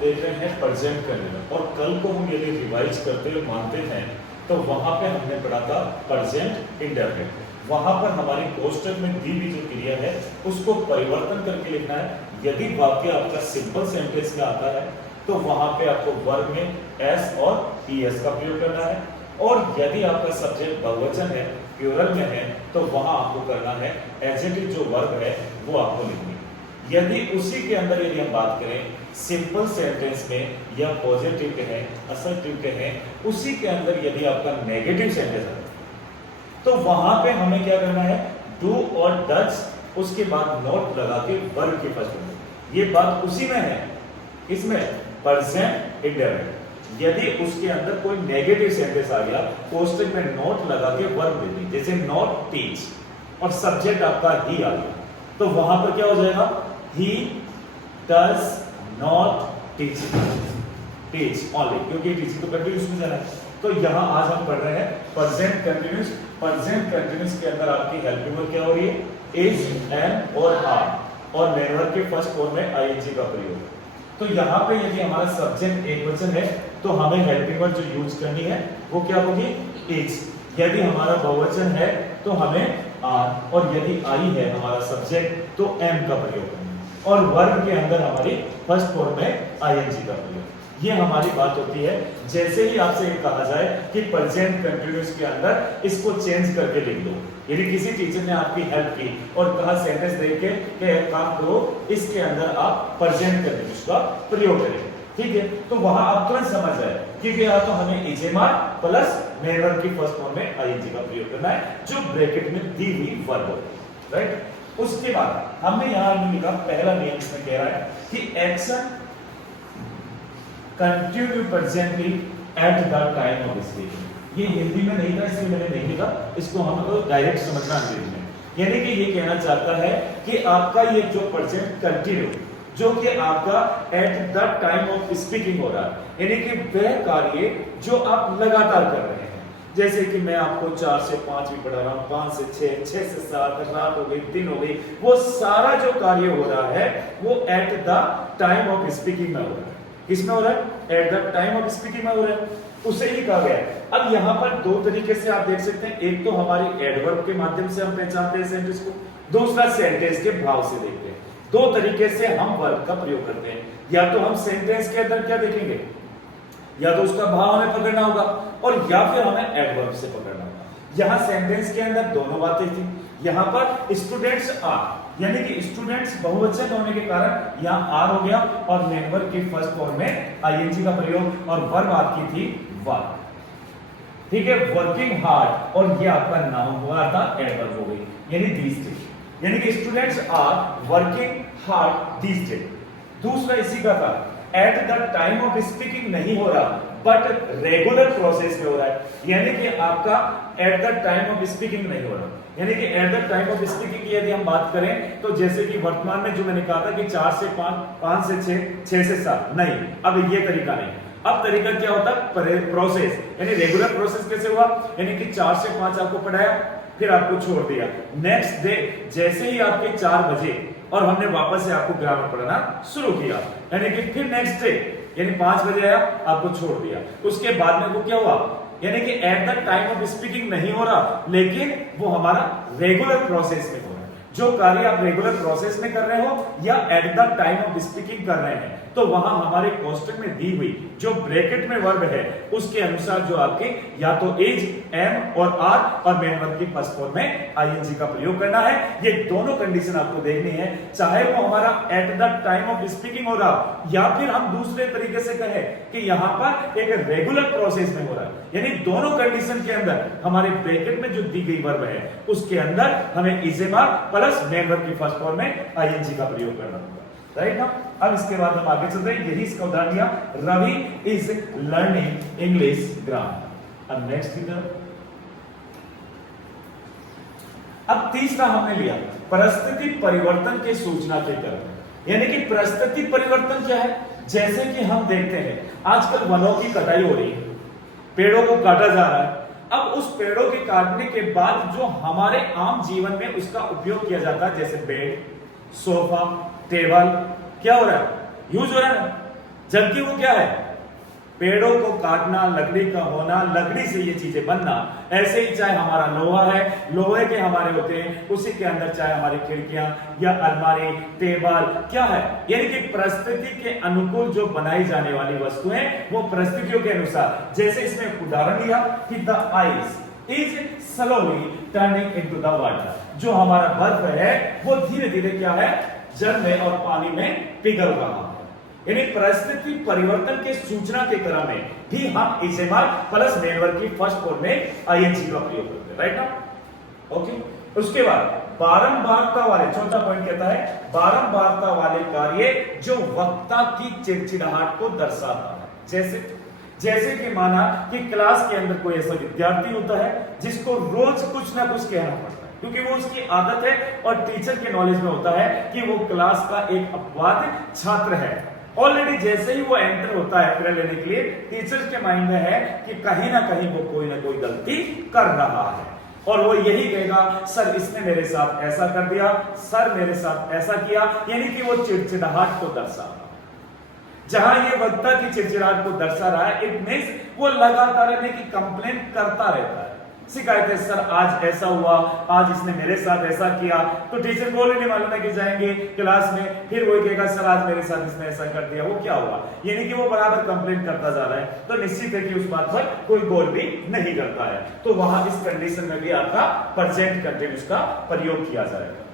देख रहे हैं प्रेजेंट कंटिन्यूस, और कल को हम यदि रिवाइज करते हुए मानते हैं तो वहां पे हमने पढ़ा था प्रेजेंट इंडेफिनिट। वहां पर हमारी कोष्टक में दी हुई जो क्रिया है उसको परिवर्तन करके लिखना है। यदि वाक्य आपका सिंपल सेंटेंस में आता है तो वहां पे आपको वर्ब में एस और ईएस का प्रयोग करना है, और यदि आपका सब्जेक्ट बहुवचन है, प्लूरल में है, तो वहां आपको करना है एडजेक्टिव जो वर्ब है वो आपको लिखनी है। यदि उसी के अंदर यदि हम बात करें सिंपल सेंटेंस में या पॉजिटिव के हैं, असर्टिव के हैं, उसी के अंदर यदि आपका नेगेटिव सेंटेंस है तो वहां पे हमें क्या करना है, डू और डज, उसके बाद नॉट लगा के वर्ब के फर्स्ट में। ये बात उसी में है, इसमें प्रेजेंट इंडेफिनिट। यदि उसके अंदर कोई नेगेटिव सेंटेंस आ गया, कोष्टक में नॉट लगा के वर्ब दे दी, जैसे नॉट टीच, और सब्जेक्ट आपका ही आ गया, तो वहां पर क्या हो जाएगा, he does not teach, teach only, क्योंकि टीचिंग तो कंटिन्यूस में जाना है। तो यहां आज हम पढ़ रहे हैं प्रेजेंट कंटिन्यूस। प्रेजेंट कंटिन्यूस के अंदर आपकी हेल्पिंग वर्ब क्या हो रही है, इज, एम और आर, और मेन वर्ब के फर्स्ट फॉर्म में आईएनजी का प्रयोग। तो यहाँ पे यदि हमारा सब्जेक्ट एकवचन है तो हमें हेल्पिंग वर्ब जो यूज करनी है वो क्या होगी, इज। यदि हमारा बहुवचन है तो हमें आर, और यदि आई है हमारा सब्जेक्ट तो एम का प्रयोग करना है, और वर्ब के अंदर हमारी फर्स्ट फॉर्म में आईएनजी का प्रयोग। ये हमारी बात होती है। जैसे ही आपसे ये कहा जाए कि प्रेजेंट कंटिन्यूस के अंदर इसको चेंज करके लिख दो, यदि किसी टीचर ने आपकी हेल्प की और कहा सेंटेंस देख के काम करो, इसके अंदर आप प्रेजेंट कंटिन्यूस का प्रयोग करें, ठीक है, तो वहां आप तुरंत समझ जाए कि या तो हमें इजेमार प्लस मेन वर्ब की फर्स्ट फॉर्म में आईएनजी का प्रयोग करना है जो ब्रैकेट में दी हुई वर्ब हो, राइट। उसके बाद हमने यहां लिखा पहला नियम इसमें कह रहा है कि action continue presently eight the time of speaking. ये हिंदी में नहीं था इसलिए मैंने नहीं लिखा, इसको हमको डायरेक्ट समझना अंग्रेजी में। यानी कि ये कहना चाहता है कि आपका ये जो प्रेजेंट कंटिन्यू जो कि आपका eight the time of speaking हो रहा है, यानी कि वह कार्य जो आप लगातार कर रहे हैं, जैसे कि मैं आपको 4 से 5 भी पढ़ा रहा हूं, 5 से 6, 6 से 7, रात हो गई, दिन हो गई, वो सारा जो कार्य हो रहा है वो eight the time of speaking में हो रहा है। किसमें हो रहा है, eight the time of speaking में हो रहा है, उसे ही कहा गया है। अब यहां पर दो तरीके से आप देख सकते हैं, एक तो हमारी एडवर्ब के माध्यम से हम पहचानते हैं सेंटेंस को, दूसरा सेंटेंस के भाव से देखते हैं। दो तरीके से हम वर्ब का प्रयोग करते हैं, या तो हम सेंटेंस के अंदर क्या देखेंगे, या तो उसका भाव हमें पकड़ना होगा, और या फिर हमें एडवर्ब से पकड़ना होगा। यहां सेंटेंस के अंदर दोनों बातें थी। यहां पर स्टूडेंट्स आर, यानी कि स्टूडेंट्स बहुवचन होने के कारण यहां आर हो गया, और मेन वर्ब की फर्स्ट फॉर्म में आईएनजी का प्रयोग, और वर्ब आपकी थी वर्क, ठीक है, वर्किंग हार्ड, और ये आपका नाउन हुआ था, एडवर्ब हो गई, यानी दीस डेज, यानी कि students are working hard these days. दूसरा इसी का था, at the time of speaking नहीं हो रहा बट रेगुलर प्रोसेस में हो रहा है, यानी कि आपका eight the time of speaking नहीं हो रहा, यानी कि eight the time of speaking की यदि हम बात करें तो जैसे कि वर्तमान में जो मैंने कहा था कि 4 से 5, 5 से 6, 6 से 7, नहीं, अब ये तरीका नहीं। अब तरीका क्या होता है, प्रोसेस, यानी रेगुलर प्रोसेस कैसे हुआ, यानी कि 4 से 5 आपको पढ़ाया, फिर आपको छोड़ दिया, नेक्स्ट डे जैसे ही आपके 4 बजे और हमने वापस से आपको ग्रामर पढ़ाना शुरू किया, यानी कि फिर नेक्स्ट डे यानी 5 बजे आया, आपको छोड़ दिया, उसके बाद में वो क्या हुआ, यानी कि eight the time of speaking नहीं हो रहा, लेकिन वो हमारा रेगुलर प्रोसेस में हो रहा है। जो कार्य आप रेगुलर प्रोसेस में कर रहे हो या eight the time of speaking कर रहे हैं, तो वहां हमारे कोष्टक में दी हुई जो ब्रैकेट में वर्ब है उसके अनुसार जो आपके या तो इज, एम और आर, और मेन वर्ब की फर्स्ट फॉर्म में आईएनजी का प्रयोग करना है। ये दोनों कंडीशन आपको देखनी है, चाहे वो हमारा eight the time of speaking हो रहा या फिर हम दूसरे तरीके से कहें कि यहां पर एक रेगुलर प्रोसेस में हो रहा है, यानी दोनों कंडीशन के अंदर हमारे ब्रैकेट में जो दी गई वर्ब है उसके अंदर हमें इजेमा प्लस मेन वर्ब की फर्स्ट फॉर्म में आईएनजी का प्रयोग करना होगा, राइट ना। अब इसके बाद हम आगे चलते हैं, यही इसका उदाहरण दिया, Ravi is learning English grammar. अब नेक्स्ट की तरफ, अब तीसरा हमने लिया परिस्थिति परिवर्तन के सूचना के क्रम, यानी कि परिस्थिति परिवर्तन क्या है, जैसे कि हम देखते हैं आजकल वनों की कटाई हो रही है, पेड़ों को काटा जा रहा है। अब उस पेड़ों के काटने के बाद जो हमारे आम जीवन में उसका उपयोग किया जाता है, जैसे बेड, सोफा, टेबल, क्या हो रहा है, यूज हो रहा है ना, जबकि वो क्या है, पेड़ों को काटना, लकड़ी का होना, लकड़ी से ये चीजें बनना। ऐसे ही चाहे हमारा लोहा है, लोहे के हमारे होते हैं, उसी के अंदर चाहे हमारी खिड़कियां या अलमारी, टेबल, क्या है, यानी कि परिस्थिति के अनुकूल जो बनाई जाने वाली वस्तुएं वो परिस्थितियों के अनुसार, जैसे इसमें उदाहरण दिया कि the ice is slowly turning into the water, जो हमारा बर्फ है वो धीरे धीरे क्या है, जल में और पानी में पिघल रहा है। यानी परिस्थिति परिवर्तन के सूचना के क्रम में भी हम इस्तेमाल प्लस मेन वर्ब की फर्स्ट फॉर्म में आईएनजी का प्रयोग करते हैं, राइट ना। ओके, उसके बाद बारंबारता वाले, चौथा पॉइंट कहता है बारंबारता वाले कार्य जो वक्ता की चिड़चिड़ाहट को दर्शाता है। जैसे कि माना कि क्लास के अंदर कोई ऐसा विद्यार्थी होता है जिसको रोज कुछ ना कुछ कहना पड़ता है, क्योंकि वो उसकी आदत है और टीचर के नॉलेज में होता है कि वो क्लास का एक अपवाद छात्र है। ऑलरेडी जैसे ही वो एंटर होता है पीरियड लेने के लिए, टीचर के माइंड में है कि कहीं ना कहीं वो कोई ना कोई गलती कर रहा है, और वो यही कहेगा सर इसने मेरे साथ ऐसा कर दिया, सर मेरे साथ ऐसा किया, यानी कि वो चिड़चिड़ाहट को दर्शा रहा है। जहां ये वक्ता की चिड़चिड़ाहट को दर्शा रहा है, इट मींस वो लगातार यानी कि कंप्लेंट करता रहता है, शिकायतें, सर आज ऐसा हुआ, आज इसने मेरे साथ ऐसा किया। तो टीचर को ऑलरेडी मालूम है कि जाएंगे क्लास में, फिर वो कहेगा सर आज मेरे साथ इसने ऐसा कर दिया, वो क्या हुआ, यानी कि वो बराबर कंप्लेंट करता जा रहा है। तो निश्चित है कि उस बात पर कोई गौर भी नहीं करता है। तो वहां इस कंडीशन में भी आपका प्रेजेंट कंटिन्यूअस का प्रयोग किया जाएगा।